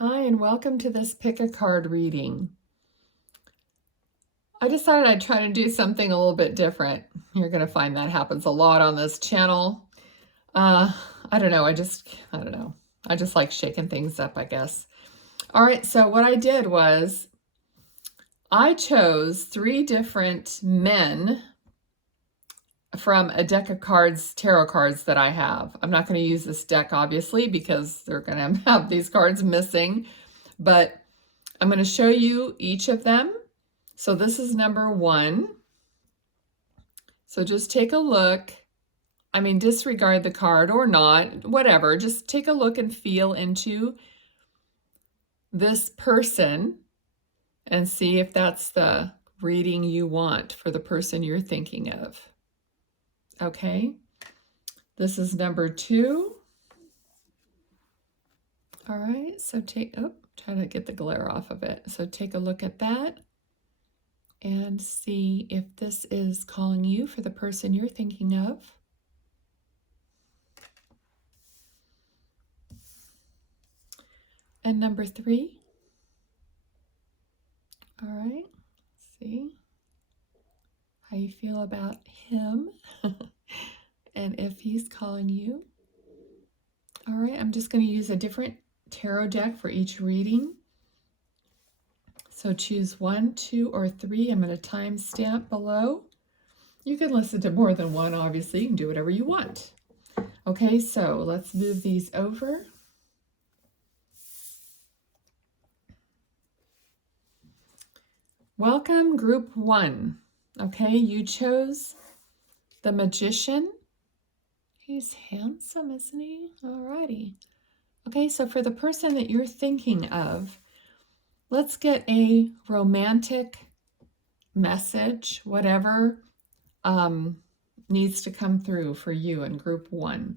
Hi, and welcome to this pick a card reading. I decided I'd try to do something a little bit different. You're going to find that happens a lot on this channel. I don't know. I don't know. I just like shaking things up, I guess. All right, so what I did was I chose 3 different men from a deck of cards, tarot cards that I have. I'm not going to use this deck, obviously, because they're going to have these cards missing, but I'm going to show you each of them. So this is number 1. So just take a look. I mean, disregard the card or not, whatever. Just take a look and feel into this person and see if that's the reading you want for the person you're thinking of. Okay. This is number 2. All right. So try to get the glare off of it. So take a look at that and see if this is calling you for the person you're thinking of. And number 3. All right, let's see how you feel about him and if he's calling you. All right, I'm just going to use a different tarot deck for each reading. So choose 1, 2, or 3. I'm going to timestamp below. You can listen to more than one, obviously. You can do whatever you want. Okay, so let's move these over. Welcome, group 1. Okay, you chose the Magician. He's handsome, isn't he? Alrighty. Okay, so for the person that you're thinking of, let's get a romantic message, whatever needs to come through for you in group 1.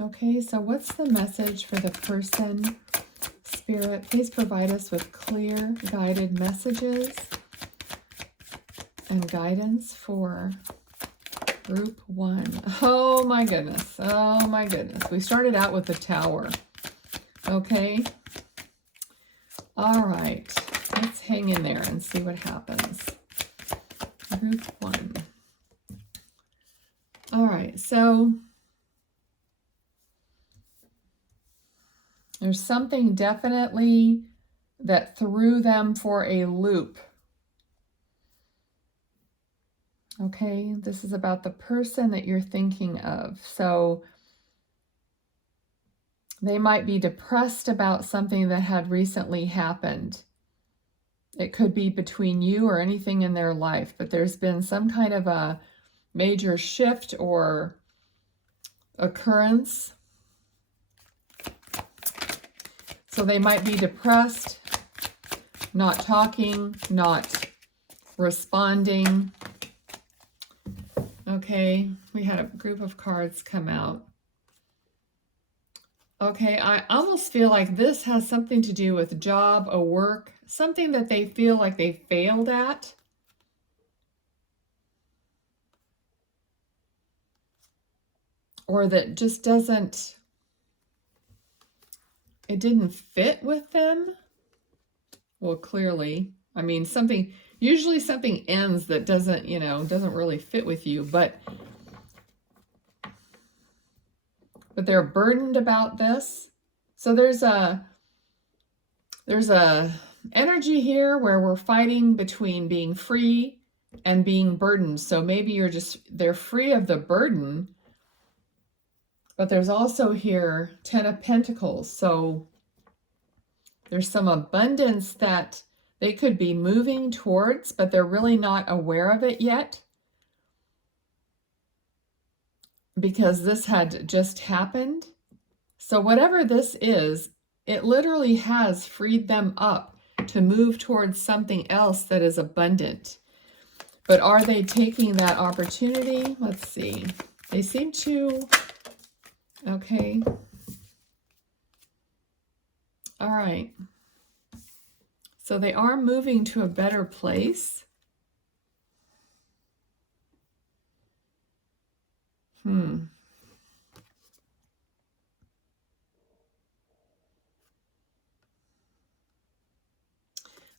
Okay, so what's the message for the person? Spirit, please provide us with clear, guided messages and guidance for group 1. Oh my goodness. Oh my goodness. We started out with the Tower. Okay. All right. Let's hang in there and see what happens. Group 1. All right. So there's something definitely that threw them for a loop. Okay, this is about the person that you're thinking of. So they might be depressed about something that had recently happened. It could be between you or anything in their life, but there's been some kind of a major shift or occurrence. So they might be depressed, not talking, not responding. Okay, we had a group of cards come out. Okay, I almost feel like this has something to do with job, a work, something that they feel like they failed at. Or that just doesn't, it didn't fit with them. Well, clearly, I mean, usually something ends that doesn't, doesn't really fit with you, but they're burdened about this. So there's a energy here where we're fighting between being free and being burdened. So maybe they're free of the burden, but there's also here 10 of Pentacles. So there's some abundance that they could be moving towards, but they're really not aware of it yet because this had just happened. So whatever this is, it literally has freed them up to move towards something else that is abundant. But are they taking that opportunity? Let's see. They seem to. Okay. All right. So they are moving to a better place.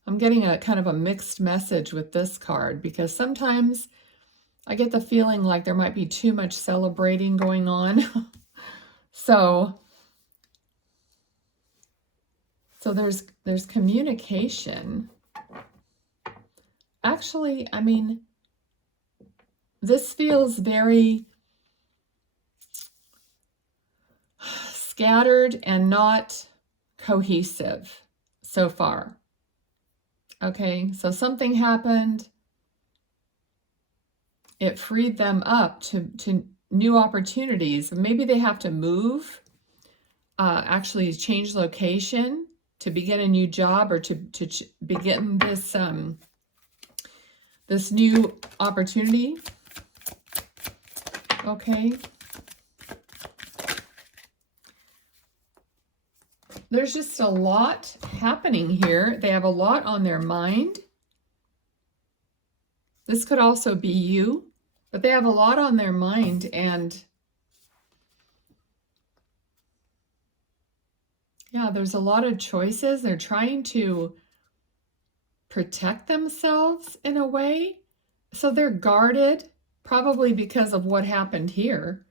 I'm getting a kind of a mixed message with this card, because sometimes I get the feeling like there might be too much celebrating going on. So there's communication. Actually, I mean, this feels very scattered and not cohesive so far. Okay, so something happened. It freed them up to new opportunities. Maybe they have to move, actually change location to begin a new job, or to begin this this new opportunity. Okay. There's just a lot happening here. They have a lot on their mind. This could also be you, but they have a lot on their mind, and yeah, there's a lot of choices. They're trying to protect themselves in a way. So they're guarded, probably because of what happened here.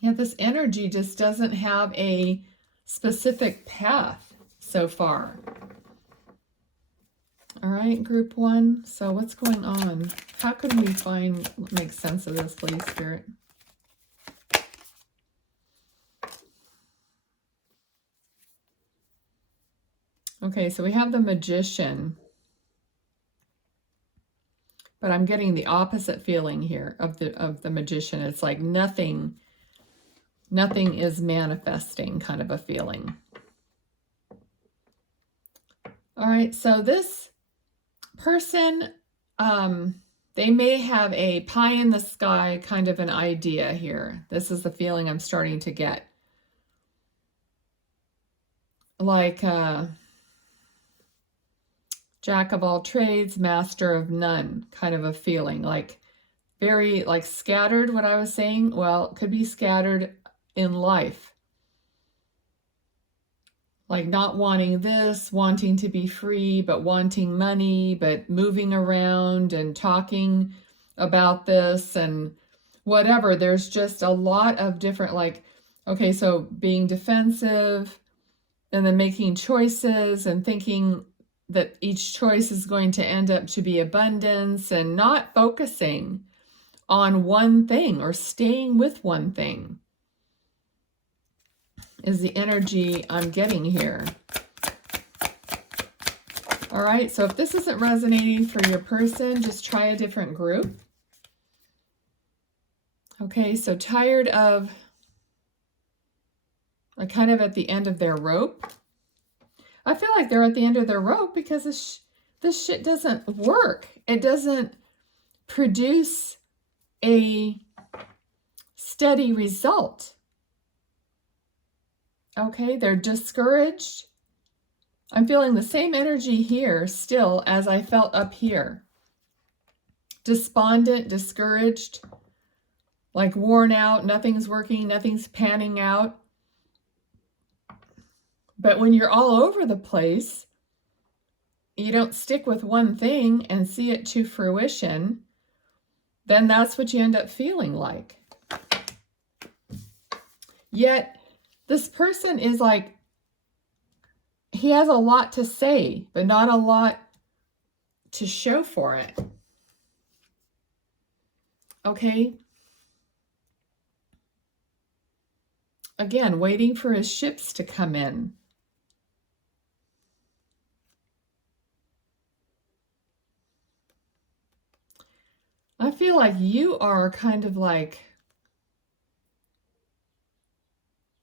Yeah, this energy just doesn't have a specific path so far. All right, group one. So what's going on? How can we make sense of this, please, Spirit? Okay, so we have the Magician. But I'm getting the opposite feeling here of the Magician. It's like nothing is manifesting, kind of a feeling. All right, so this person, they may have a pie in the sky kind of an idea here. This is the feeling I'm starting to get. Like jack of all trades, master of none kind of a feeling. Like very like scattered, what I was saying. Well, it could be scattered in life. Like not wanting this, wanting to be free, but wanting money, but moving around and talking about this and whatever. There's just a lot of different, like, okay, so being defensive and then making choices and thinking that each choice is going to end up to be abundance, and not focusing on one thing or staying with one thing is the energy I'm getting here. All right, so if this isn't resonating for your person, just try a different group. Okay, so tired of, like, kind of at the end of their rope. I feel like they're at the end of their rope because this shit doesn't work. It doesn't produce a steady result. Okay, they're discouraged. I'm feeling the same energy here still as I felt up here. Despondent, discouraged, like worn out, nothing's working, nothing's panning out. But when you're all over the place, you don't stick with one thing and see it to fruition, then that's what you end up feeling like. Yet, this person is like, he has a lot to say, but not a lot to show for it. Okay? Again, waiting for his ships to come in. I feel like you are kind of like,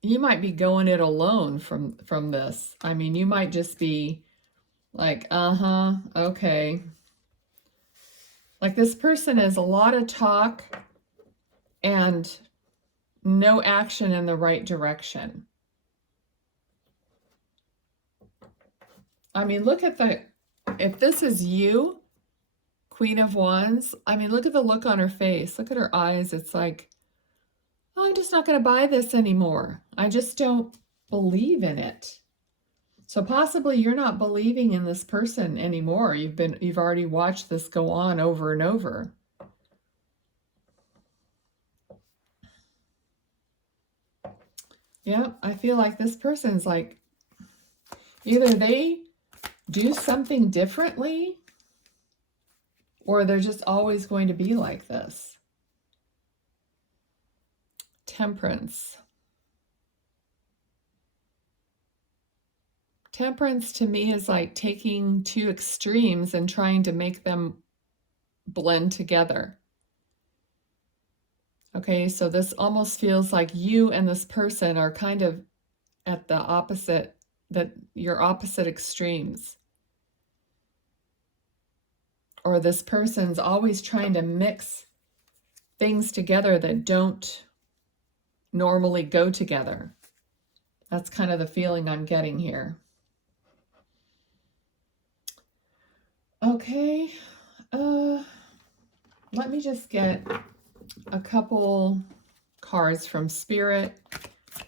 you might be going it alone from this. I mean, you might just be like, okay. Like this person is a lot of talk and no action in the right direction. I mean, look at if this is you, Queen of Wands, I mean, look at the look on her face. Look at her eyes. It's like, oh, I'm just not going to buy this anymore. I just don't believe in it. So possibly you're not believing in this person anymore. You've already watched this go on over and over. Yeah, I feel like this person's like, either they do something differently, or they're just always going to be like this. Temperance. Temperance to me is like taking two extremes and trying to make them blend together. Okay, so this almost feels like you and this person are kind of at the opposite, that you're opposite extremes. Or this person's always trying to mix things together that don't normally go together. That's kind of the feeling I'm getting here. Okay, let me just get a couple cards from Spirit.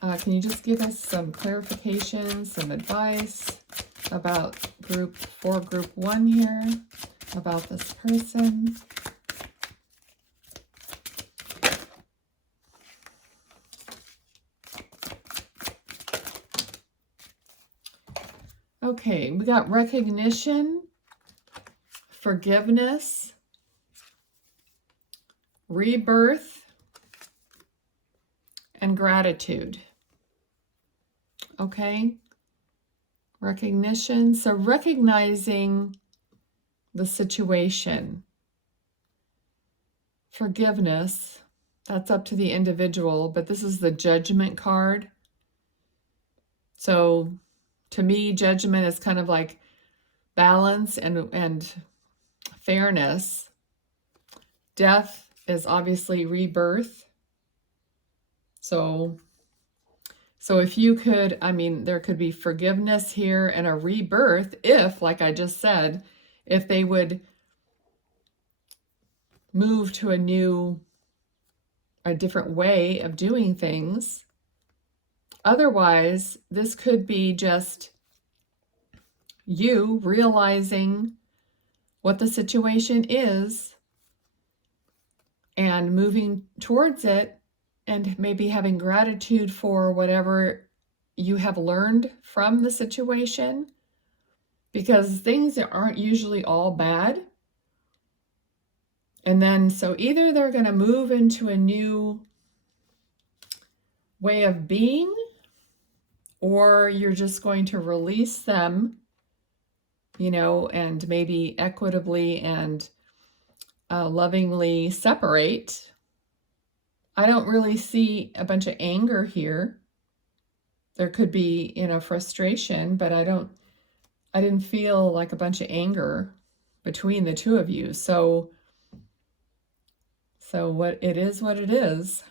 Can you just give us some clarification, some advice about group 1 here, about this person? Okay, we got recognition, forgiveness, rebirth, and gratitude. Okay, recognition. So recognizing the situation. Forgiveness, that's up to the individual, but this is the Judgment card. So to me, judgment is kind of like balance and fairness. Death is obviously rebirth. So if you could, I mean, there could be forgiveness here and a rebirth if, like I just said, if they would move to a different way of doing things. Otherwise, this could be just you realizing what the situation is and moving towards it, and maybe having gratitude for whatever you have learned from the situation, because things aren't usually all bad. And then, so either they're going to move into a new way of being, or you're just going to release them, you know, and maybe equitably and lovingly separate. I don't really see a bunch of anger here. There could be, you know, frustration, but I didn't feel like a bunch of anger between the two of you. So what it is,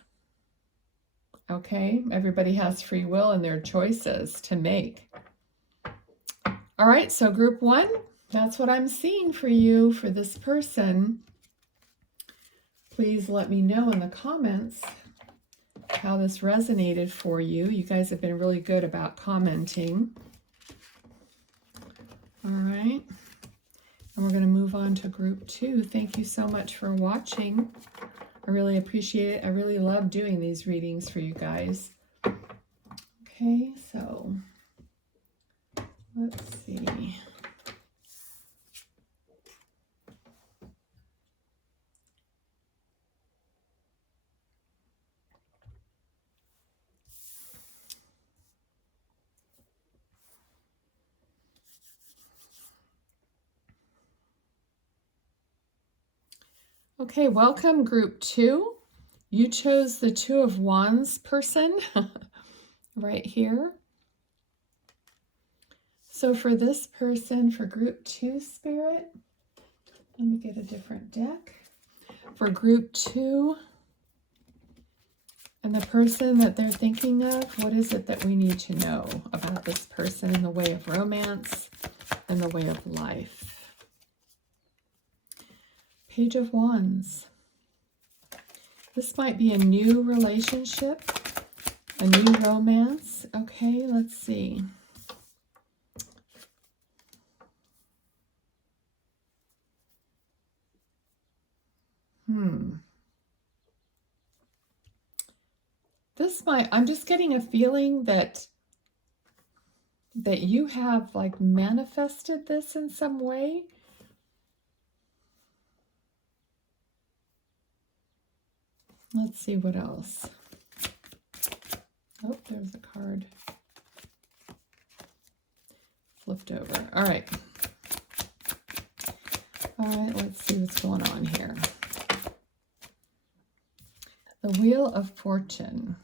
okay? Everybody has free will and their choices to make. All right, so group 1, that's what I'm seeing for you, for this person. Please let me know in the comments how this resonated for you. You guys have been really good about commenting. All right. And we're going to move on to group 2. Thank you so much for watching. I really appreciate it. I really love doing these readings for you guys. Okay, so let's see. Okay, welcome group 2. You chose the 2 of Wands person right here. So for this person, for group 2 Spirit, let me get a different deck. For group 2, and the person that they're thinking of, what is it that we need to know about this person in the way of romance and the way of life? Page of Wands. This might be a new relationship. A new romance. Okay, let's see. I'm just getting a feeling that you have like manifested this in some way. Let's see what else. Oh, there's a card. Flipped over. All right. All right, let's see what's going on here. The Wheel of Fortune.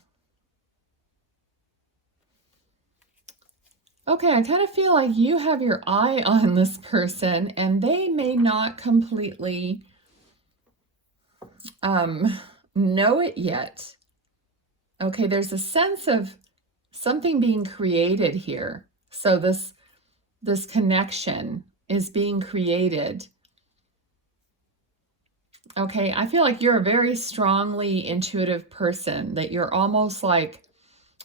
Okay, I kind of feel like you have your eye on this person and they may not completely know it yet. Okay, there's a sense of something being created here. So this connection is being created. Okay, I feel like you're a very strongly intuitive person, that you're almost like,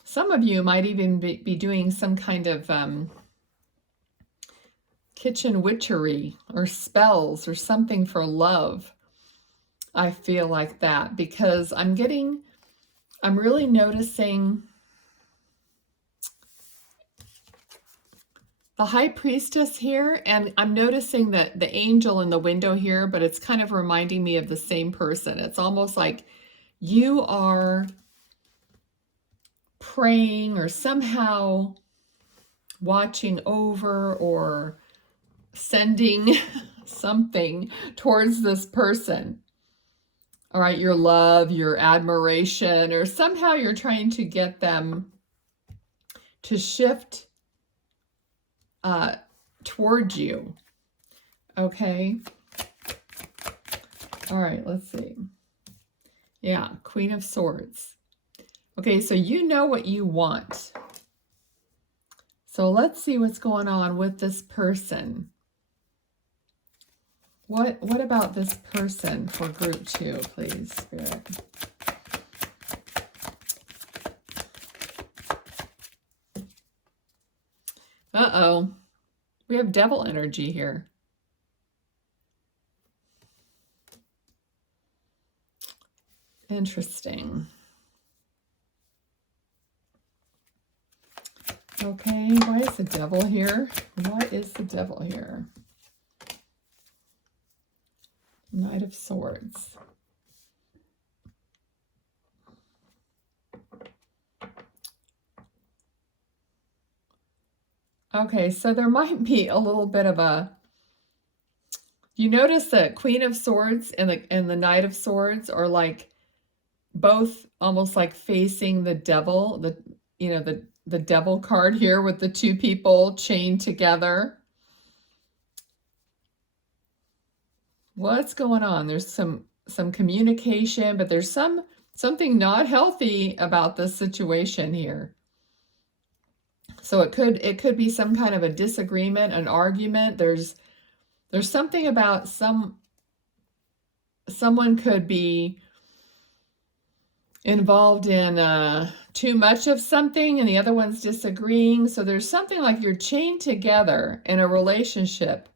some of you might even be doing some kind of kitchen witchery or spells or something for love. I feel like that because I'm really noticing the High Priestess here, and I'm noticing that the angel in the window here, but it's kind of reminding me of the same person. It's almost like you are praying or somehow watching over or sending something towards this person. All right, your love, your admiration, or somehow you're trying to get them to shift towards you. Okay. All right, let's see. Yeah, Queen of Swords. Okay, so you know what you want. So let's see what's going on with this person. What about this person for group 2, please, Spirit? Uh-oh. We have devil energy here. Interesting. Okay, why is the devil here? What is the devil here? Knight of Swords. Okay, so there might be a little bit of a, you notice that Queen of Swords and the Knight of Swords are like both almost like facing the devil, the devil card here with the two people chained together. What's going on? There's some communication, but there's something not healthy about this situation here. So it could be some kind of a disagreement, an argument. There's something about someone could be involved in too much of something and the other one's disagreeing. So there's something like you're chained together in a relationship,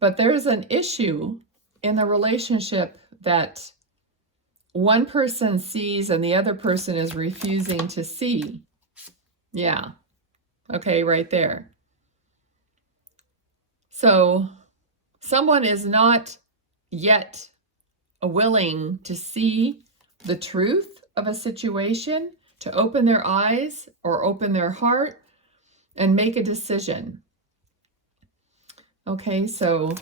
but there's an issue in the relationship that one person sees and the other person is refusing to see. Yeah. Okay, right there. So someone is not yet willing to see the truth of a situation, to open their eyes or open their heart and make a decision. Okay, so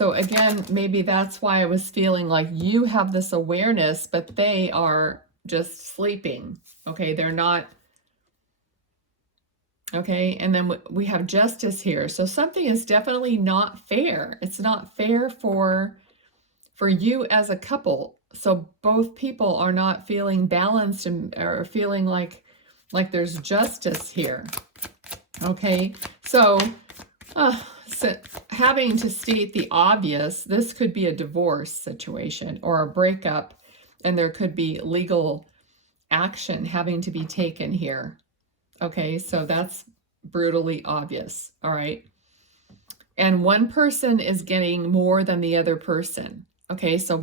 again, maybe that's why I was feeling like you have this awareness, but they are just sleeping. Okay, they're not. Okay, and then we have Justice here. So something is definitely not fair. It's not fair for you as a couple. So both people are not feeling balanced and are feeling like there's justice here. Okay, so having to state the obvious, this could be a divorce situation or a breakup, and there could be legal action having to be taken here. Okay, so that's brutally obvious. All right. And one person is getting more than the other person. Okay, so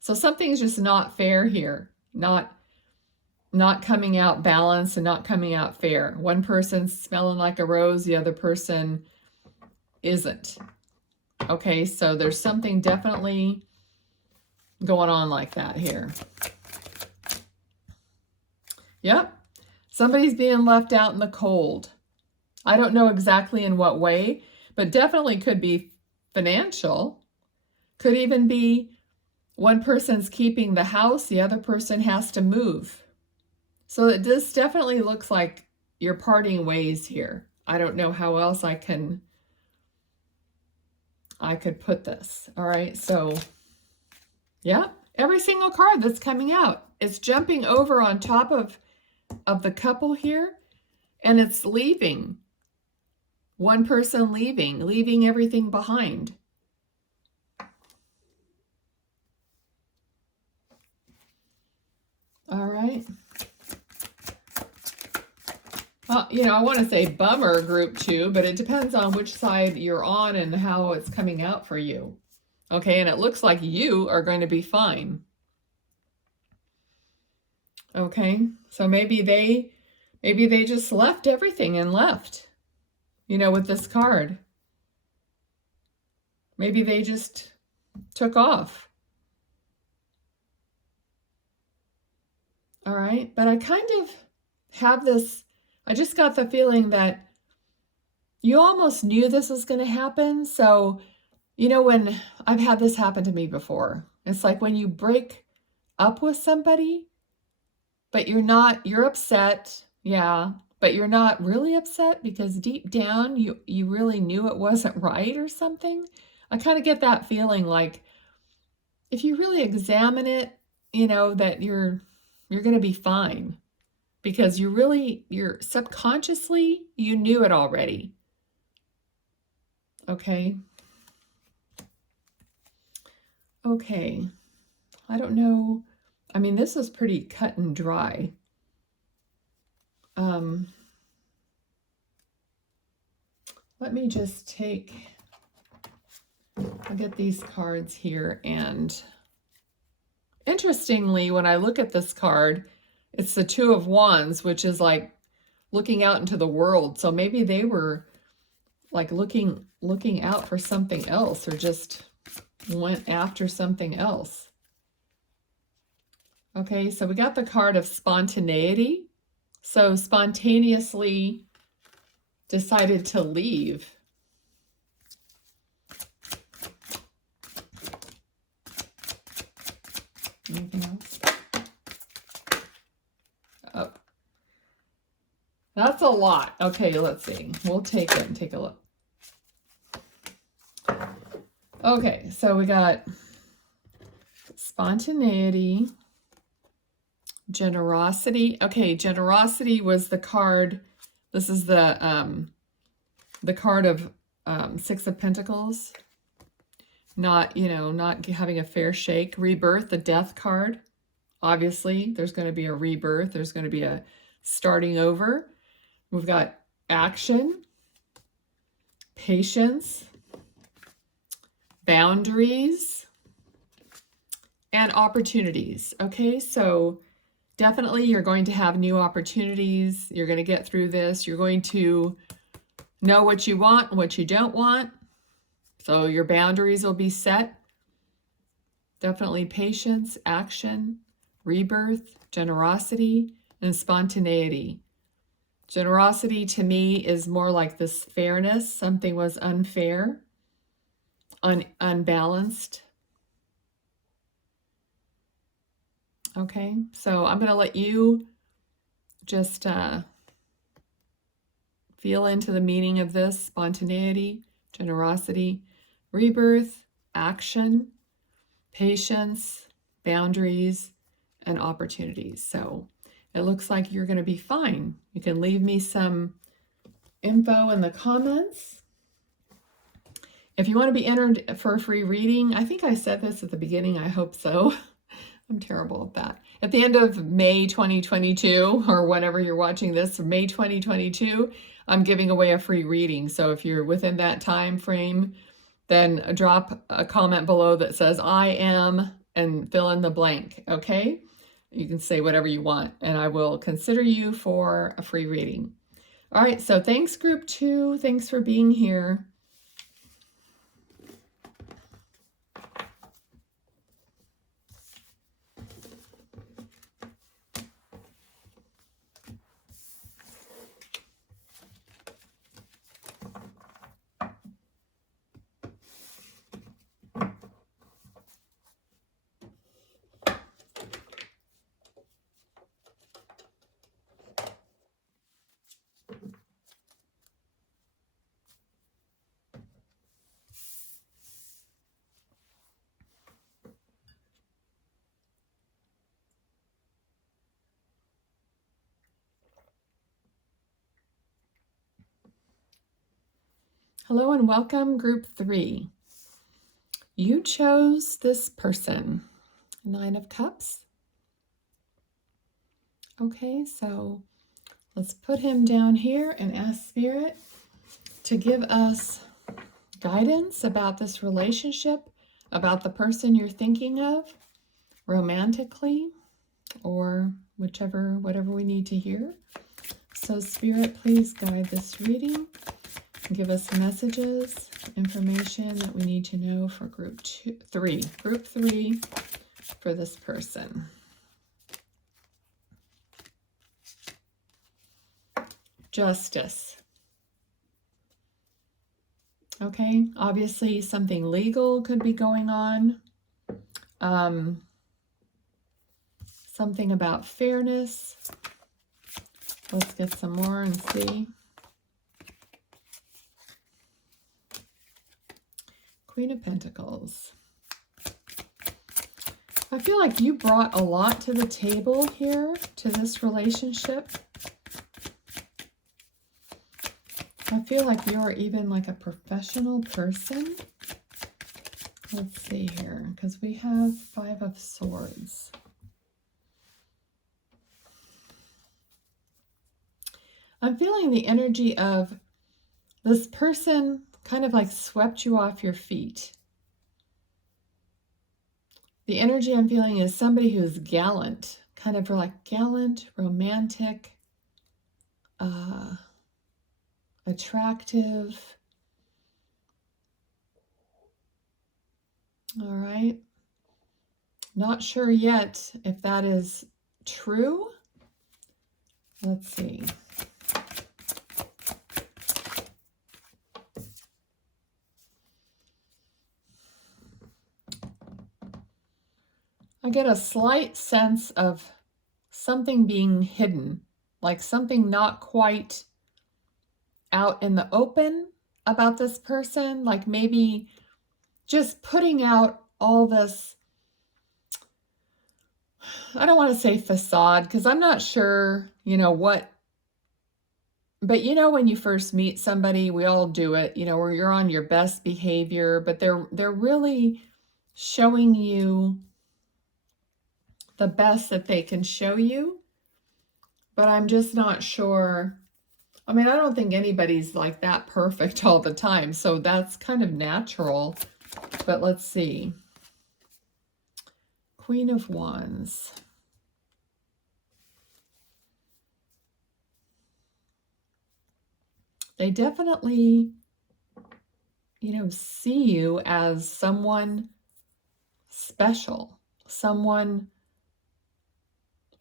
so something's just not fair here. Not coming out balanced and not coming out fair. One person's smelling like a rose, the other person isn't. Okay, so there's something definitely going on like that here. Yep, somebody's being left out in the cold. I don't know exactly in what way, but definitely could be financial. Could even be one person's keeping the house, the other person has to move. So this definitely looks like you're parting ways here. I don't know how else I could put this. All right, so yeah, every single card that's coming out, it's jumping over on top of the couple here, and it's leaving. One person leaving everything behind. All right. You know, I want to say bummer group 2, but it depends on which side you're on and how it's coming out for you. Okay, and it looks like you are going to be fine. Okay, so maybe they just left everything and left, you know, with this card. Maybe they just took off. All right, but I kind of have this, I just got the feeling that you almost knew this was going to happen. So, you know, when I've had this happen to me before, it's like when you break up with somebody, but you're upset. Yeah, but you're not really upset because deep down you really knew it wasn't right or something. I kind of get that feeling like if you really examine it, you know, that you're going to be fine because you're subconsciously, you knew it already. Okay. Okay. I don't know. I mean, this is pretty cut and dry. Let me just I'll get these cards here, and interestingly, when I look at this card, it's the Two of Wands, which is like looking out into the world. So maybe they were like looking out for something else, or just went after something else. Okay, so we got the card of spontaneity. So spontaneously decided to leave. Anything else? Oh, that's a lot. Okay, let's see. We'll take it and take a look. Okay, so we got spontaneity, generosity. Okay, generosity was the card. This is the card of Six of Pentacles. Not having a fair shake. Rebirth, the Death card. Obviously, there's going to be a rebirth. There's going to be a starting over. We've got action, patience, boundaries, and opportunities. Okay, so definitely you're going to have new opportunities. You're going to get through this. You're going to know what you want and what you don't want. So your boundaries will be set. Definitely patience, action, rebirth, generosity, and spontaneity. Generosity to me is more like this fairness. Something was unfair, unbalanced. Okay, so I'm going to let you just feel into the meaning of this. Spontaneity, generosity, rebirth, action, patience, boundaries, and opportunities. So it looks like you're going to be fine. You can leave me some info in the comments. If you want to be entered for a free reading, I think I said this at the beginning. I hope so. I'm terrible at that. at the end of May 2022, or whenever you're watching this, May 2022, I'm giving away a free reading. So if you're within that time frame, then drop a comment below that says I am and fill in the blank, okay? You can say whatever you want and I will consider you for a free reading. All right, so thanks group 2. Thanks for being here. Hello and welcome, group 3. You chose this person, 9 of Cups. Okay, so let's put him down here and ask Spirit to give us guidance about this relationship, about the person you're thinking of, romantically, or whatever we need to hear. So Spirit, please guide this reading. Give us messages, information that we need to know for group 3 for this person. Justice. Okay, obviously something legal could be going on. Something about fairness. Let's get some more and see. Queen of Pentacles. I feel like you brought a lot to the table here, to this relationship. I feel like you're even like a professional person. Let's see here, because we have 5 of Swords. I'm feeling the energy of this person kind of like swept you off your feet. The energy I'm feeling is somebody who's gallant, kind of like gallant, romantic, attractive. All right. Not sure yet if that is true. Let's see. I get a slight sense of something being hidden, like something not quite out in the open about this person, like maybe just putting out all this, I don't want to say facade, because I'm not sure, what, but when you first meet somebody, we all do it, where you're on your best behavior, but they're really showing you the best that they can show you, but I'm just not sure. I mean, I don't think anybody's like that perfect all the time, so that's kind of natural, but let's see. Queen of Wands. They definitely, see you as someone special, someone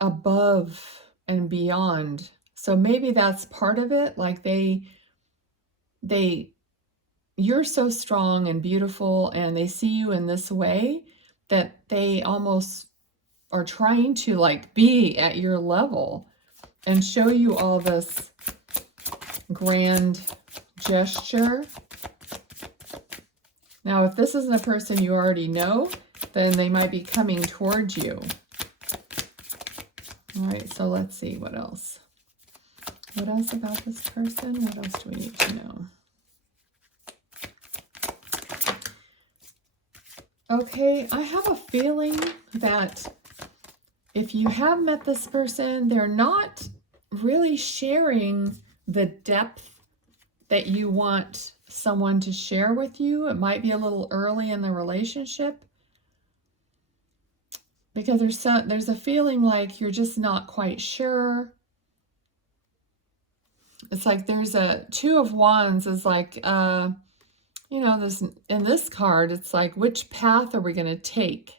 above and beyond. So maybe that's part of it. Like you're so strong and beautiful, and they see you in this way that they almost are trying to like be at your level and show you all this grand gesture. Now, if this isn't a person you already know, then they might be coming towards you. All right, so let's see what else. What else about this person? What else do we need to know? Okay, I have a feeling that if you have met this person, they're not really sharing the depth that you want someone to share with you. It might be a little early in the relationship because there's a feeling like you're just not quite sure. It's like there's a Two of Wands is like, you know, this in this card, it's like, which path are we going to take?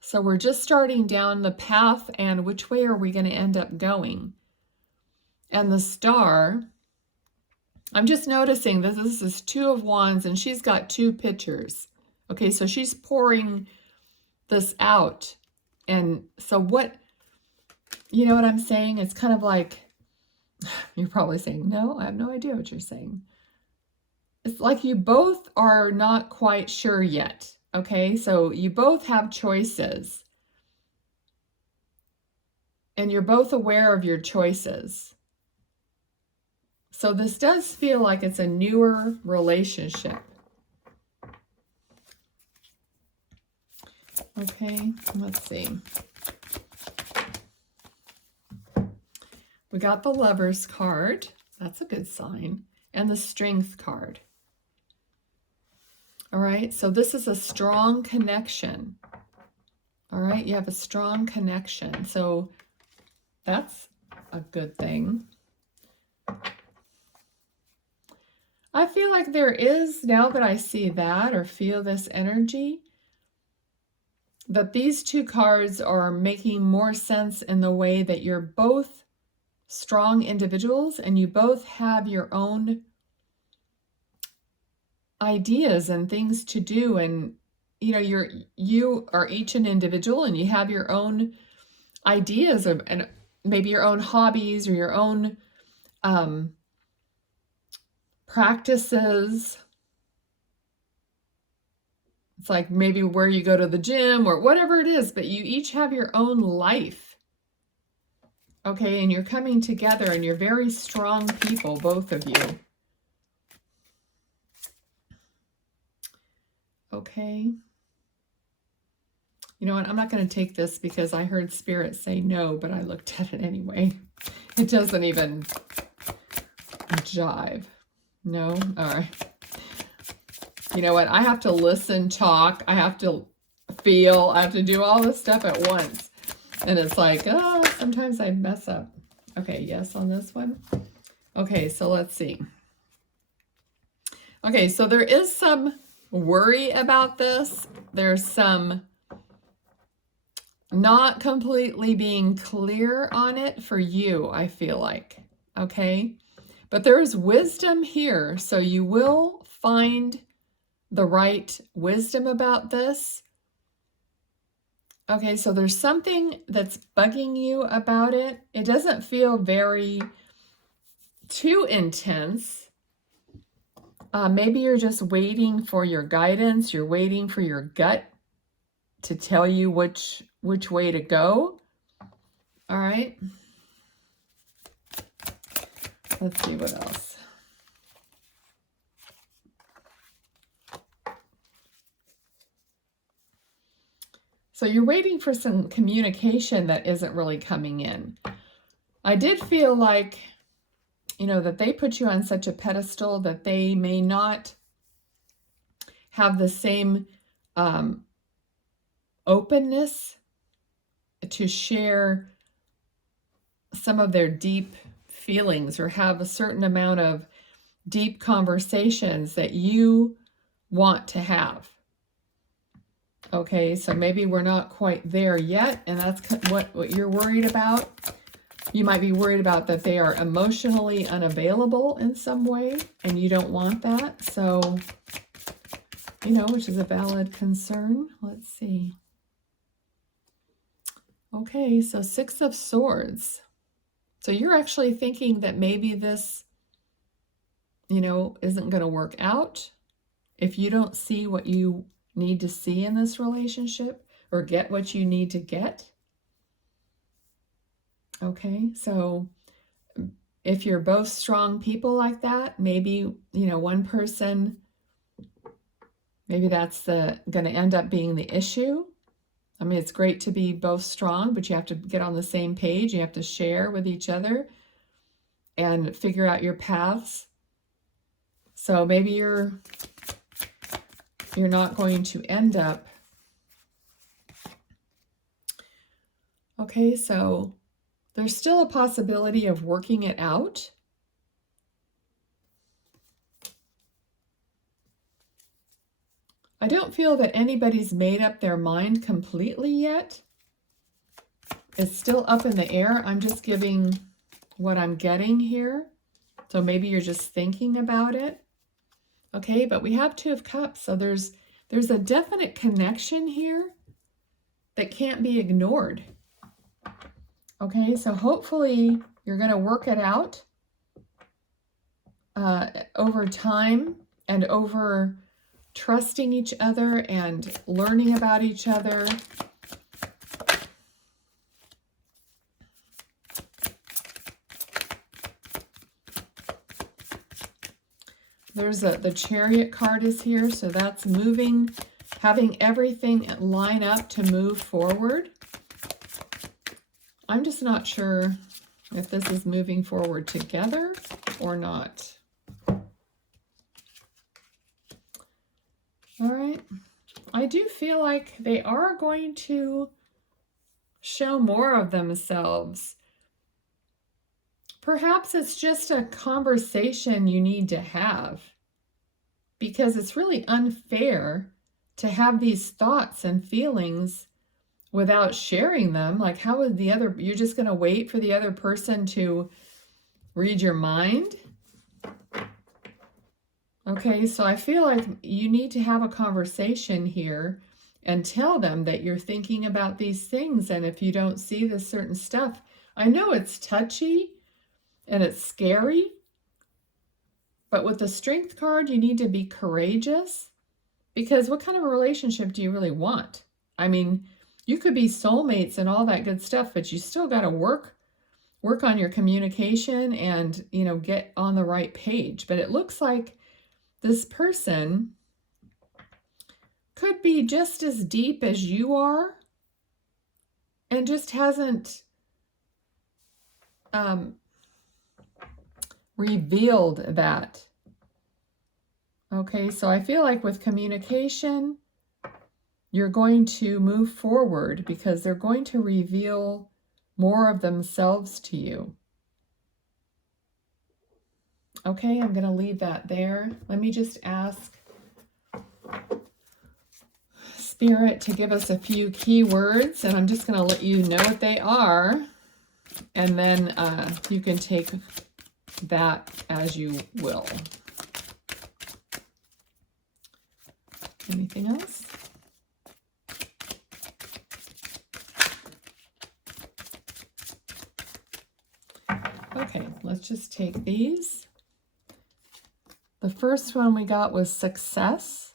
So we're just starting down the path, and which way are we going to end up going? And the Star, I'm just noticing that this is Two of Wands, and she's got two pictures. Okay, so she's pouring this out. And so what, you know what I'm saying? It's kind of like, you're probably saying, no, I have no idea what you're saying. It's like you both are not quite sure yet. Okay, so you both have choices. And you're both aware of your choices. So this does feel like it's a newer relationship. Okay, let's see. We got the Lovers card. That's a good sign. And the Strength card. All right, so this is a strong connection. All right, you have a strong connection. So that's a good thing. I feel like there is, now that I see that or feel this energy, that these two cards are making more sense in the way that you're both strong individuals and you both have your own ideas and things to do, and you know, you are each an individual and you have your own ideas of, and maybe your own hobbies or your own practices. It's like maybe where you go to the gym or whatever it is, but you each have your own life. Okay, and you're coming together and you're very strong people, both of you. Okay. You know what? I'm not going to take this because I heard Spirit say no, but I looked at it anyway. It doesn't even jive. No? All right. You know what? I have to listen, talk. I have to feel. I have to do all this stuff at once. And it's like, oh, sometimes I mess up. Okay, yes on this one. Okay, so let's see. Okay, so there is some worry about this. There's some not completely being clear on it for you, I feel like. Okay, but there is wisdom here, so you will find the right wisdom about this. Okay, so there's something that's bugging you about it. It doesn't feel very too intense. Maybe you're just waiting for your guidance. You're waiting for your gut to tell you which way to go. All right. Let's see what else. So you're waiting for some communication that isn't really coming in. I did feel like, you know, that they put you on such a pedestal that they may not have the same openness to share some of their deep feelings or have a certain amount of deep conversations that you want to have. Okay, so maybe we're not quite there yet, and that's what you're worried about. You might be worried about that they are emotionally unavailable in some way, and you don't want that. So, you know, which is a valid concern. Let's see. Okay, so Six of Swords. So you're actually thinking that maybe this, you know, isn't going to work out if you don't see what you need to see in this relationship or get what you need to get. Okay, so if you're both strong people like that, maybe, you know, one person, maybe that's going to end up being the issue. I mean, it's great to be both strong, but you have to get on the same page. You have to share with each other and figure out your paths. So maybe you're not going to end up. Okay, so there's still a possibility of working it out. I don't feel that anybody's made up their mind completely yet. It's still up in the air. I'm just giving what I'm getting here. So maybe you're just thinking about it. Okay, but we have Two of Cups. So there's a definite connection here that can't be ignored. Okay, so hopefully you're going to work it out over time and over trusting each other and learning about each other. There's the Chariot card is here, so that's moving, having everything line up to move forward. I'm just not sure if this is moving forward together or not. All right. I do feel like they are going to show more of themselves. Perhaps it's just a conversation you need to have, because it's really unfair to have these thoughts and feelings without sharing them. Like, how would you're just going to wait for the other person to read your mind? Okay, so I feel like you need to have a conversation here and tell them that you're thinking about these things. And if you don't see this certain stuff, I know it's touchy and it's scary, but with the Strength card, you need to be courageous, because what kind of a relationship do you really want? I mean, you could be soulmates and all that good stuff, but you still got to work on your communication and, get on the right page. But it looks like this person could be just as deep as you are and just hasn't revealed that. Okay, so I feel like with communication, you're going to move forward because they're going to reveal more of themselves to you. Okay, I'm going to leave that there. Let me just ask Spirit to give us a few keywords, and I'm just going to let you know what they are, and then you can take that as you will. Anything else? Okay, let's just take these. The first one we got was success,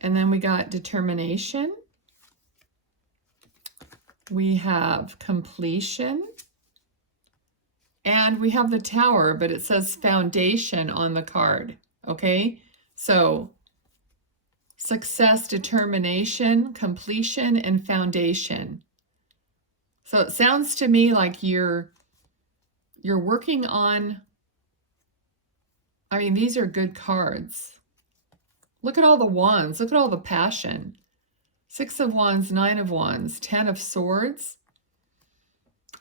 and then we got determination. We have completion, and we have the Tower, but it says foundation on the card. Okay, so success, determination, completion, and foundation. So it sounds to me like you're working on, I mean, these are good cards. Look at all the wands. Look at all the passion. 6 of Wands, 9 of Wands, 10 of Swords,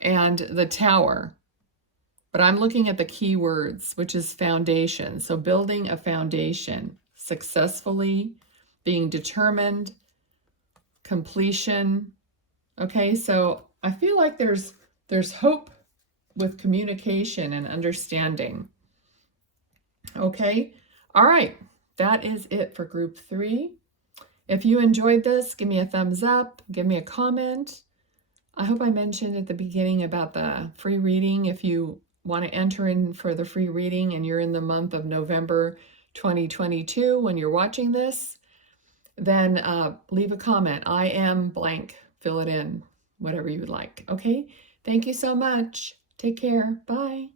and the Tower. But I'm looking at the key words, which is foundation. So building a foundation successfully, being determined, completion. Okay, so I feel like there's hope with communication and understanding. Okay, all right, that is it for group 3. If you enjoyed this, give me a thumbs up, give me a comment. I hope I mentioned at the beginning about the free reading. If you want to enter in for the free reading and you're in the month of November 2022 when you're watching this, then leave a comment. I am blank. Fill it in, whatever you would like. Okay, thank you so much. Take care. Bye.